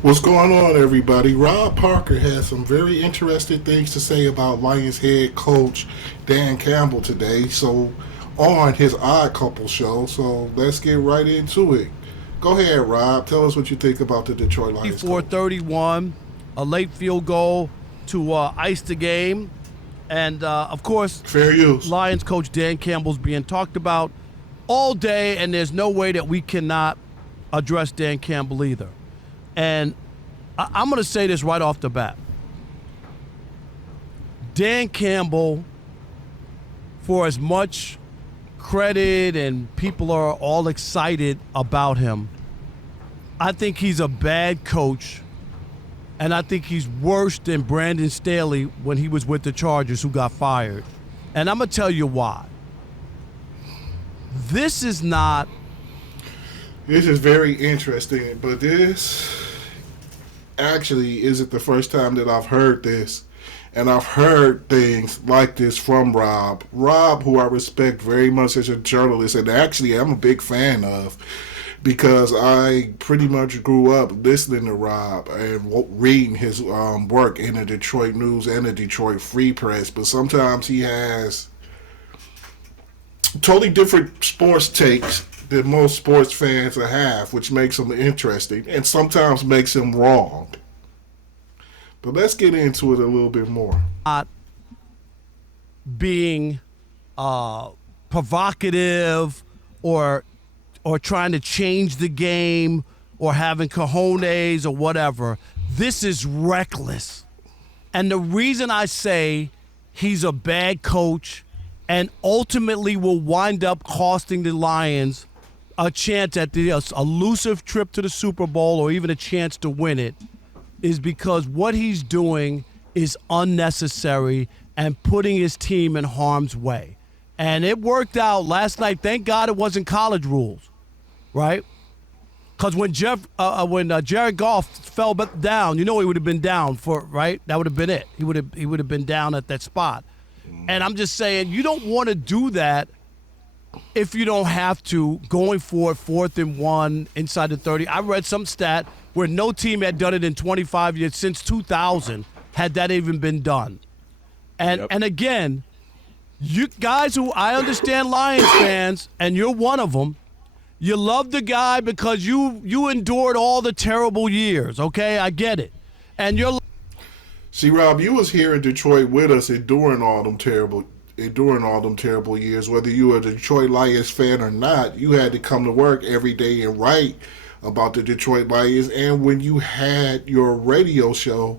What's going on, everybody? Rob Parker has some very interesting things to say about Lions head coach Dan Campbell today. So, on his Odd Couple show. So, let's get right into it. Go ahead, Rob. Tell us what you think about the Detroit Lions coach. 34-31, a late field goal to ice the game. And, of course, Fair use. Lions coach Dan Campbell's being talked about all day, and there's no way that we cannot address Dan Campbell either. And I'm going to say this right off the bat. Dan Campbell, for as much credit and people are all excited about him, I think he's a bad coach, and I think he's worse than Brandon Staley when he was with the Chargers, who got fired. And I'm going to tell you why. This is very interesting, but this actually isn't the first time that I've heard this. And I've heard things like this from Rob. Rob, who I respect very much as a journalist, and actually I'm a big fan of, because I pretty much grew up listening to Rob and reading his work in the Detroit News and the Detroit Free Press. But sometimes he has totally different sports takes than most sports fans have, which makes him interesting and sometimes makes him wrong. But let's get into it a little bit more. not being provocative or trying to change the game or having cojones or whatever. This is reckless. And the reason I say he's a bad coach and ultimately will wind up costing the Lions a chance at the elusive trip to the Super Bowl or even a chance to win it is because what he's doing is unnecessary and putting his team in harm's way. And it worked out last night. Thank God it wasn't college rules, right? Because when Jared Goff fell down, he would have been down for, right? That would have been it. He would have been down at that spot. And I'm just saying, you don't want to do that if you don't have to, going for it 4th and 1 inside the 30. I read some stat where no team had done it in 25 years since 2000 had that even been done. And again, you guys who I understand Lions fans, and you're one of them, you love the guy because you endured all the terrible years, okay? I get it. And you're See, Rob, you was here in Detroit with us enduring all them terrible years. Whether you were a Detroit Lions fan or not, you had to come to work every day and write about the Detroit Lions. And when you had your radio show,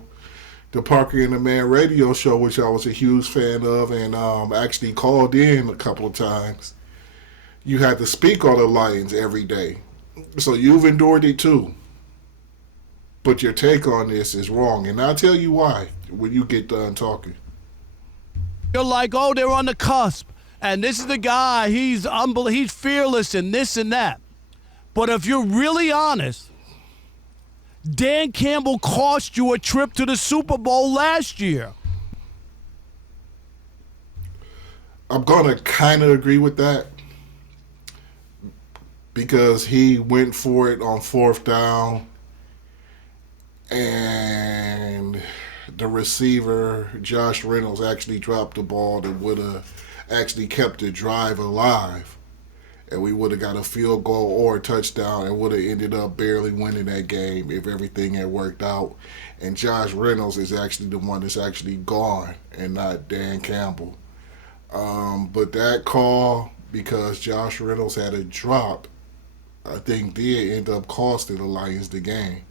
the Parker and the Man radio show, which I was a huge fan of and actually called in a couple of times, you had to speak on the Lions every day. So you've endured it too. But your take on this is wrong. And I'll tell you why when you get done talking. You're like, oh, they're on the cusp. And this is the guy, he's fearless and this and that. But if you're really honest, Dan Campbell cost you a trip to the Super Bowl last year. I'm going to kind of agree with that because he went for it on 4th down and the receiver, Josh Reynolds, actually dropped the ball that would have actually kept the drive alive. And we would have got a field goal or a touchdown and would have ended up barely winning that game if everything had worked out. And Josh Reynolds is actually the one that's actually gone and not Dan Campbell. But that call, because Josh Reynolds had a drop, I think did end up costing the Lions the game.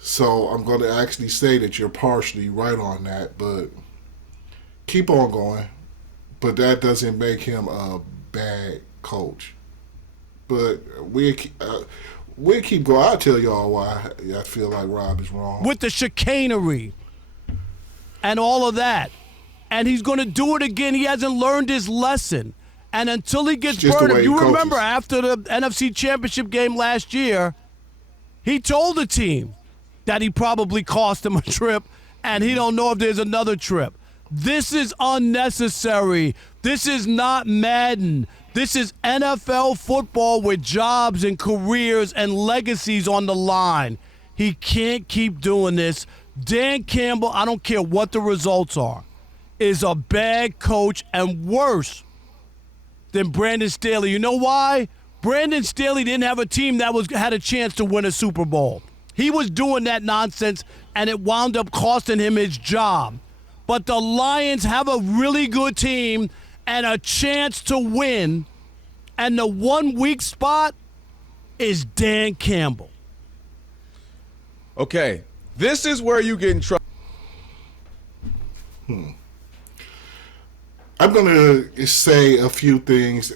So I'm going to actually say that you're partially right on that, but keep on going. But that doesn't make him a bad coach. But we'll keep going. I'll tell y'all why I feel like Rob is wrong. With the chicanery and all of that. And he's going to do it again. He hasn't learned his lesson. And until he gets burned, if you remember after the NFC Championship game last year, he told the team that he probably cost him a trip, and he don't know if there's another trip. This is unnecessary. This is not Madden. This is NFL football with jobs and careers and legacies on the line. He can't keep doing this. Dan Campbell, I don't care what the results are, is a bad coach and worse than Brandon Staley. You know why? Brandon Staley didn't have a team that had a chance to win a Super Bowl. He was doing that nonsense, and it wound up costing him his job. But the Lions have a really good team and a chance to win, and the one weak spot is Dan Campbell. Okay, this is where you get in trouble. I'm going to say a few things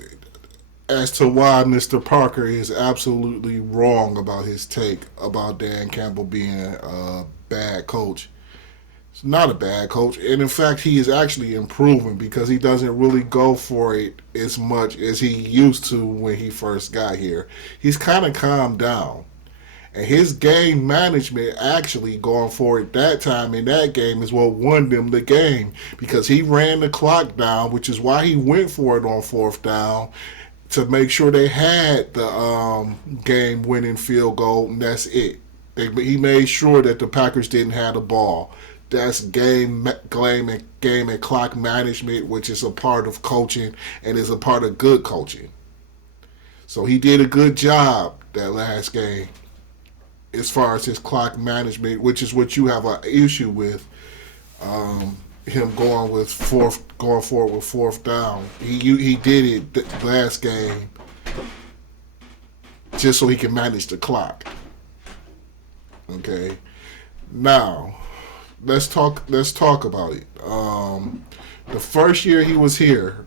as to why Mr. Parker is absolutely wrong about his take about Dan Campbell being a bad coach. He's not a bad coach, and in fact, he is actually improving because he doesn't really go for it as much as he used to when he first got here. He's kind of calmed down. And his game management actually going forward that time in that game is what won them the game because he ran the clock down, which is why he went for it on fourth down to make sure they had the game-winning field goal, and that's it. He made sure that the Packers didn't have the ball. That's game and clock management, which is a part of coaching and is a part of good coaching. So he did a good job that last game as far as his clock management, which is what you have an issue with. Him going forward with fourth down. He did it last game just so he can manage the clock. Okay, now let's talk about it. The first year he was here,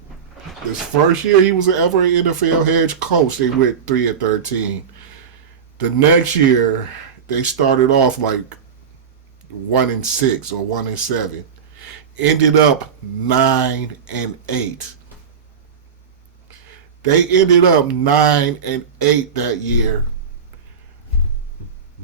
this first year he was ever an NFL head coach, they went 3-13. The next year they started off like 1-6 or 1-7. Ended up 9-8. They ended up 9-8 that year,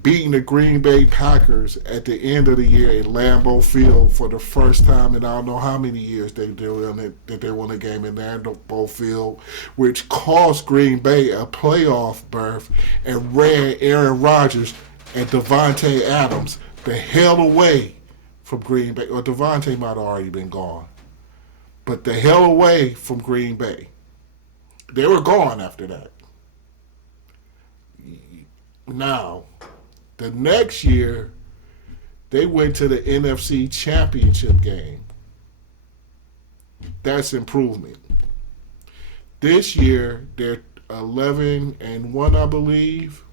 beating the Green Bay Packers at the end of the year at Lambeau Field for the first time in I don't know how many years they won a game in Lambeau Field, which cost Green Bay a playoff berth and ran Aaron Rodgers and Devontae Adams the hell away from Green Bay. Or Devontae might have already been gone. But the hell away from Green Bay. They were gone after that. Now, the next year, they went to the NFC Championship game. That's improvement. This year, they're 11-1, I believe,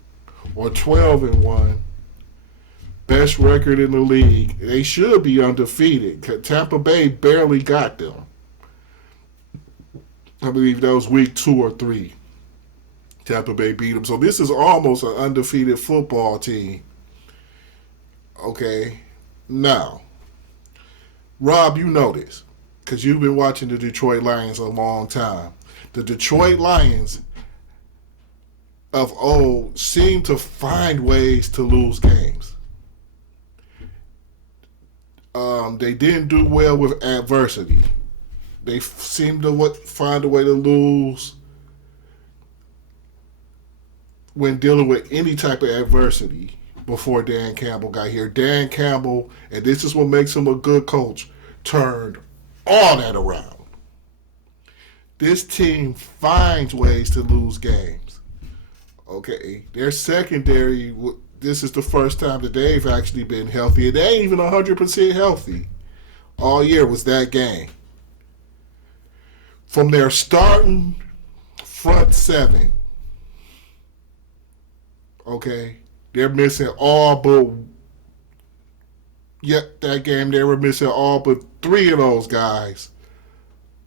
or 12-1. Best record in the league. They should be undefeated. Tampa Bay barely got them. I believe that was week 2 or 3. Tampa Bay beat them. So this is almost an undefeated football team. Okay. Now, Rob, you know this because you've been watching the Detroit Lions a long time. The Detroit Lions of old seem to find ways to lose games. They didn't do well with adversity. They seem to find a way to lose when dealing with any type of adversity before Dan Campbell got here. Dan Campbell, and this is what makes him a good coach, turned all that around. This team finds ways to lose games. Okay, their secondary, this is the first time that they've actually been healthy. They ain't even 100% healthy. All year was that game. From their starting front seven, okay, they're missing all but, that game they were missing all but 3 of those guys.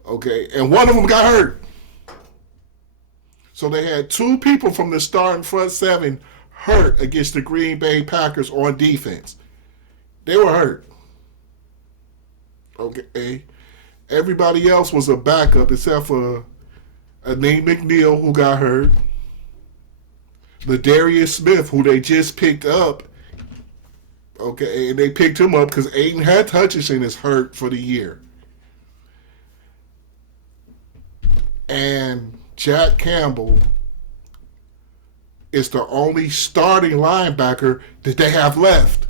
Okay, and one of them got hurt. So they had 2 people from the starting front seven hurt against the Green Bay Packers on defense. They were hurt. Okay. Everybody else was a backup except for Nate McNeil, who got hurt. Ladarius Smith, who they just picked up. Okay, and they picked him up because Aiden Hutchinson is hurt for the year. And Jack Campbell is the only starting linebacker that they have left.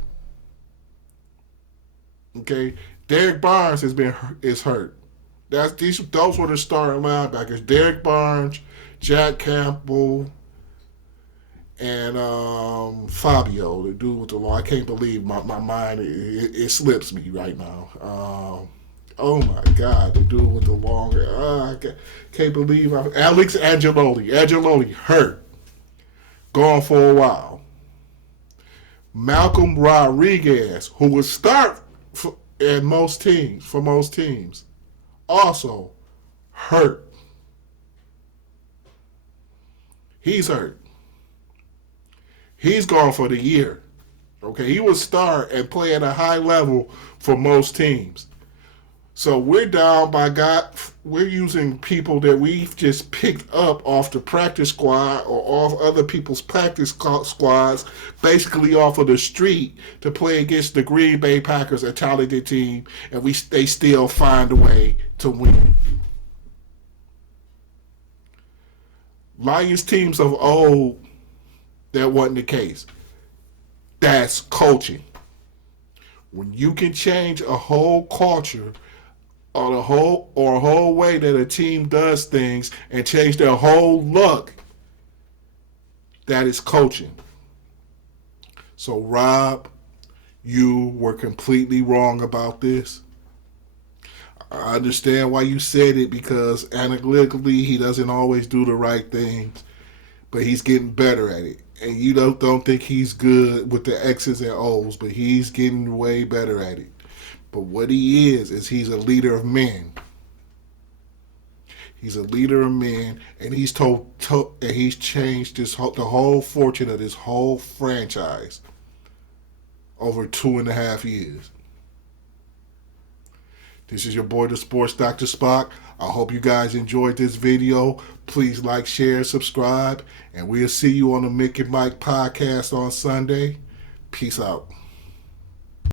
Okay, Derek Barnes is hurt. Those were the starting linebackers: Derek Barnes, Jack Campbell, and Fabio, the dude with the long. I can't believe my mind it slips me right now. Oh my God, the dude with the long. I can't believe Alex Angeloli hurt, gone for a while. Malcolm Rodriguez, who would start for most teams, also hurt. He's hurt. He's gone for the year. Okay, he would start and play at a high level for most teams. So we're down by God. We're using people that we've just picked up off the practice squad or off other people's practice squads, basically off of the street, to play against the Green Bay Packers, a talented team, and they still find a way to win. Lions teams of old, that wasn't the case. That's coaching. When you can change a whole culture or a whole way that a team does things and change their whole look, that is coaching. So Rob, you were completely wrong about this. I understand why you said it, because analytically he doesn't always do the right things, but he's getting better at it. And you don't think he's good with the X's and O's, but he's getting way better at it. But what he is he's a leader of men. He's a leader of men, and he's he's changed the whole fortune of this whole franchise over 2.5 years. This is your boy, the Sports Dr. Spock. I hope you guys enjoyed this video. Please like, share, subscribe, and we'll see you on the Mick and Mike podcast on Sunday. Peace out.